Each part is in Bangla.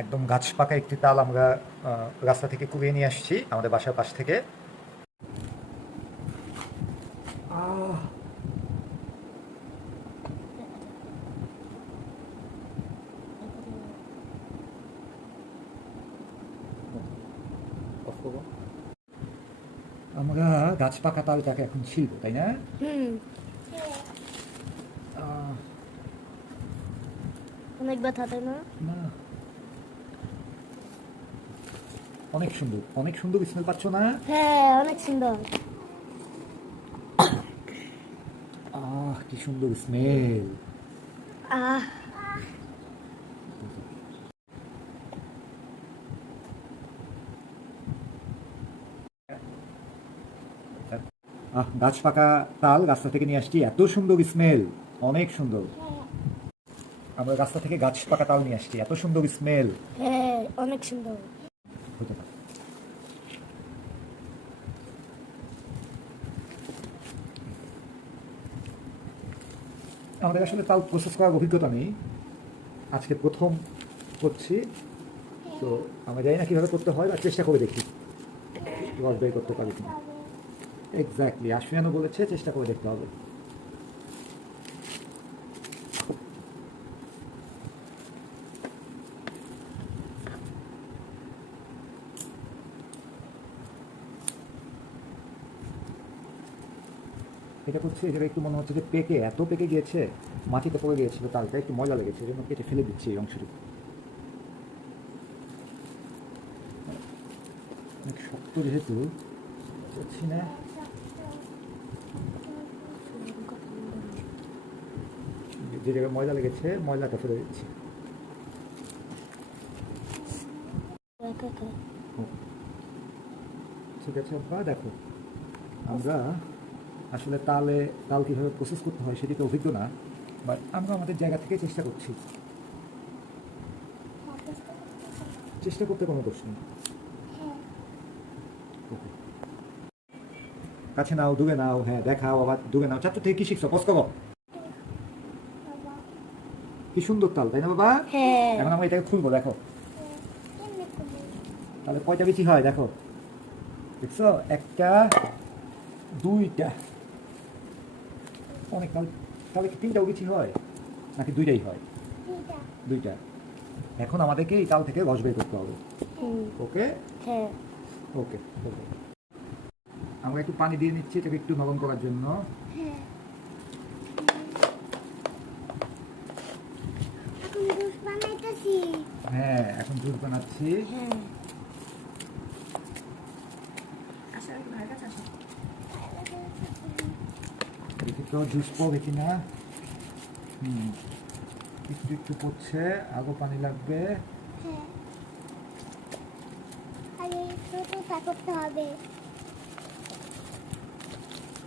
একদম গাছ পাকা একটি তাল আমরা রাস্তা থেকে কুড়িয়ে নিয়ে আসছি আমাদের বাসার পাশ থেকে। আমরা গাছ পাকা তালটাকে এখন ছিলবো তাই না? অনেক ব্যথা তাই না না অনেক সুন্দর অনেক সুন্দর স্মেল পাচ্ছ না? হ্যাঁ অনেক সুন্দর। আহ কি সুন্দর স্মেল আহ। আহ গাছ পাকা তাল রাস্তা থেকে নিয়ে আসছি এত সুন্দর স্মেল অনেক সুন্দর। আমরা রাস্তা থেকে গাছ পাকা তাল নিয়ে আসছি এত সুন্দর স্মেল হ্যাঁ অনেক সুন্দর হতে পারে আমাদের আসলে তাল প্রসেস করার অভিজ্ঞতা নেই। আজকে প্রথম করছি। তো আমরা জানি না কীভাবে করতে হয় বা চেষ্টা করে দেখি। রস বের করতে পারি কিনা। এক্স্যাক্টলি আশমিয়ানো বলেছে, চেষ্টা করে দেখতে হবে। এটা করছে এটা একটু মনে হচ্ছে যে পেকে এত পেকে গিয়েছে মাটিতে পড়ে গিয়েছিল তালটা একটু মজা লেগেছে এই জন্য কেটে ফেলে দিচ্ছি এই অংশটুকু অনেক শক্ত যেহেতু করছি না। যে জায়গায় ময়লা লেগেছে ময়লাটা ফেলে দিচ্ছি। ঠিক আছে আব্বা দেখো। আমরা আসলে তালে তাল কীভাবে প্রসেস করতে হয় সেদিকে অভিজ্ঞ না বাট আমরা আমাদের জায়গা থেকে চেষ্টা করছি। চেষ্টা করতে কোনো দোষ নেই। কাছে নাও ডুবে নাও হ্যাঁ দেখাও আবার ডুবে নাও। চারটে থেকে কি শিখছো? পস করো কি সুন্দর তাল তাই না বাবা? হ্যাঁ। এখন আমরা এটাকে খুলবো দেখো। তাহলে কয়টা বেশি হয়? দেখো। দেখছ? একটা দুইটা। অনেক তাহলে তাহলে তিনটাও বেশি হয়? নাকি দুইটাই হয়? দুইটা। এখন আমাদেরকে এই তাল থেকে রস বের করতে হবে। ওকে? হ্যাঁ। ওকে ওকে। আমরা একটু পানি দিয়ে নিচ্ছি এটাকে একটু নরম করার জন্য। এখন জুস বানাইতেছি। হ্যাঁ এখন জুস বানাচ্ছি। হ্যাঁ। তো জুস পড়বে কিনা হুম। একটু একটু পড়ছে আরও পানি লাগবে। হ্যাঁ। হবে।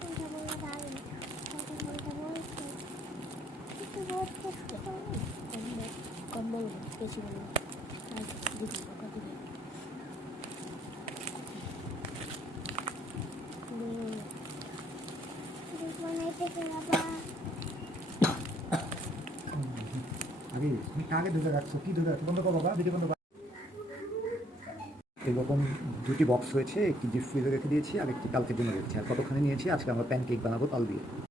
কোনটা বলা। আরে তুমি কাকে ধরে রাখছো? কি ধরে রাখছো? বন্ধ করো বাবা দিদি বন্ধ এরকম দুটি বক্স হয়েছে, একটি ডিপ ফ্রিজে রেখে দিয়েছি আর একটি কালকের জন্য রেখেছি। আর কতখানি নিয়েছি? আজকে আমরা প্যান কেক বানাবো, তাল দিয়ে।